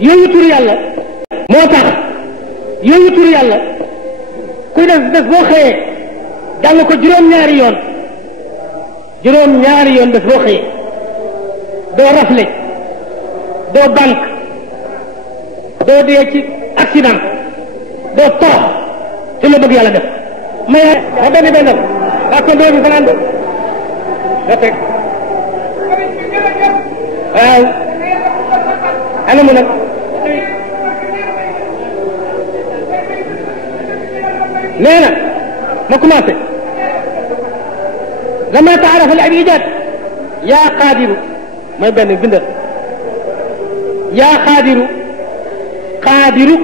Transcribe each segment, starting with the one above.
yooyu tur yàlla moo tax yooyu tur yàlla kuy def bés boo xëyee jàng ko juróom-ñaari yoon bés boo xëyee doo rafle doo banque doo dee ci accident doo toox te la bëgg yàlla def mais ma benn daa ko ndóo bi fanaan do da teg waaw ana mu nag nee na ma commencé lama taarafa al ijaad yaa qaadiru mooy benn bindal yaa qaadiru qaadiru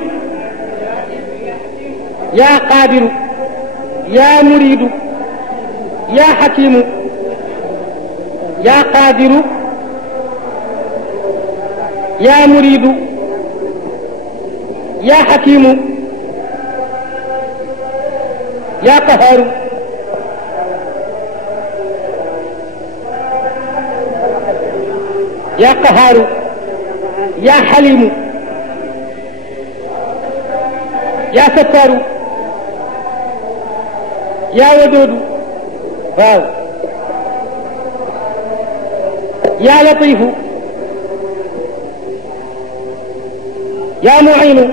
yaa qaadiru yaa muriidu yaa xakiimu yaa qaadiru yaa muriidu yaa xakiimu yaa qahaaru yaa qahaaru yaa xaliimu yaa sattaaru yaa wadoodu waaw yaa latiifu yaa mu'iinu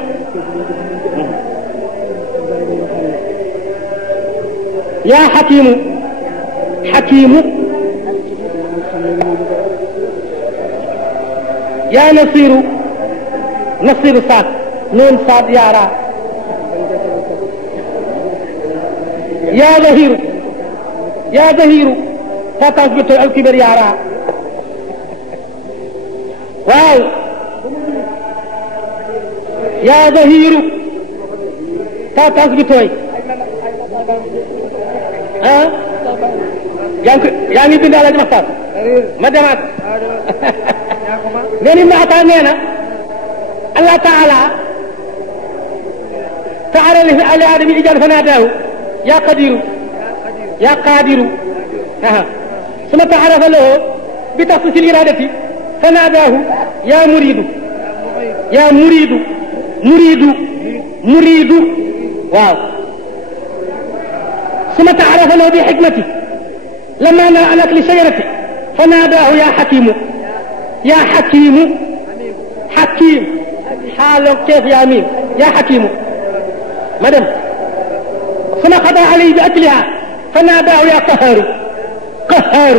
yaa xakiimu xakiimu yaa nasiiru nasiiru saad nuun saad yaa raa yaa zahiiru yaa zahiiru saa taas bi tooy alkibar yaa raa waaw yaa zahiiru saa taas bi tooy ah yaa ngi bind Alaaji Maxtaar ma demaat nee na Ataa nee na Allah taala taala li fi ali aadami ijaad fa naadaahu yaa qadiru yaa qaadiru suma taarafa lahu bi taxsiis al iraadati fa naadaahu yaa muriidu yaa muriidu muriidu muriidu waaw ثم تعرف له بحكمته لما نهى عن اكل شجرته فناداه يا حكيم يا حكيم حكيم حالك كيف يا مين يا حكيم مدام ثم قضى عليه باكلها فناداه يا قهار قهار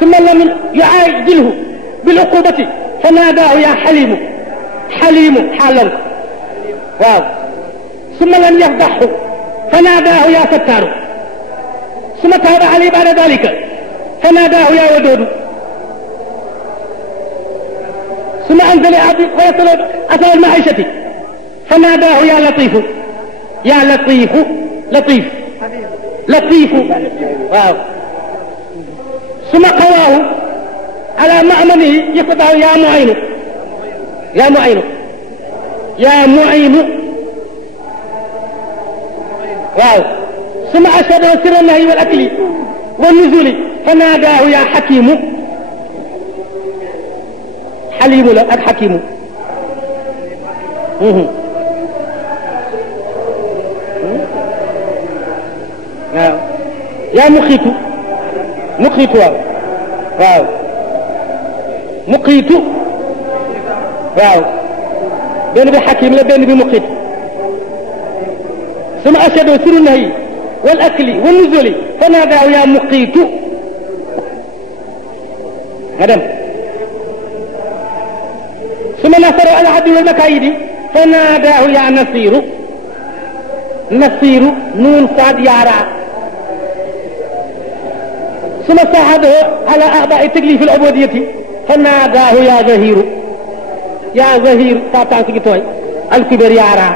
ثم لم يعاجله بالعقوبة فناداه يا حليم حليم حالك واو ثم لم يفضحه فناداه يا ستار ثم تاب عليه بعد ذلك فناداه يا ودود ثم انزل ويطلب اثر المعيشة فناداه يا لطيف يا لطيف لطيف لطيف واو ثم قواه على مأمنه يقضى يا معين يا معين يا معين واو ثم أشهد سر النهي والأكل والنزول فناداه يا حكيم حليم لا الحكيم يا مقيت مقيت واو مقيت واو بين بحكيم لا بين بمقيت ثم أشهد سر النهي والأكل والنزول فناداه يا مقيت مدام ثم نصر على العدو والمكايد فناداه يا نصير نصير نون صاد يارا ثم ساعده على أعضاء التكليف العبودية فناداه يا زهير يا زهير تاتانك توي الكبر يارا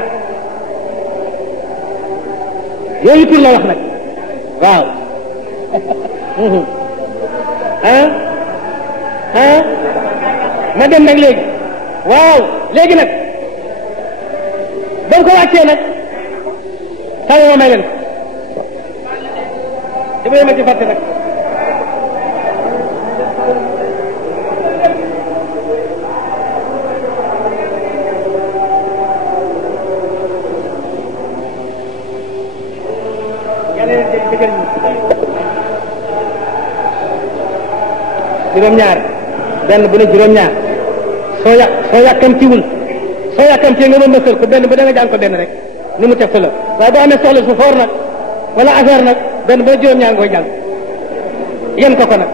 yooyu tur la wax nag waaw ma dem nag léegi waaw léegi nag ba ko wàccee nag taw ma may leen dama ma ci fàtte nag juróom-ñaar benn bu ne juróom-ñaar soo yàkkamtiwul soo yàkkamtee nga mën mësal ko benn ba da nga jàng ko benn rek ni mu teg la waaye boo amee soxla su foor nag wala affaire nag benn ba ne juróom-ñaar nga koy jàng yem ko nag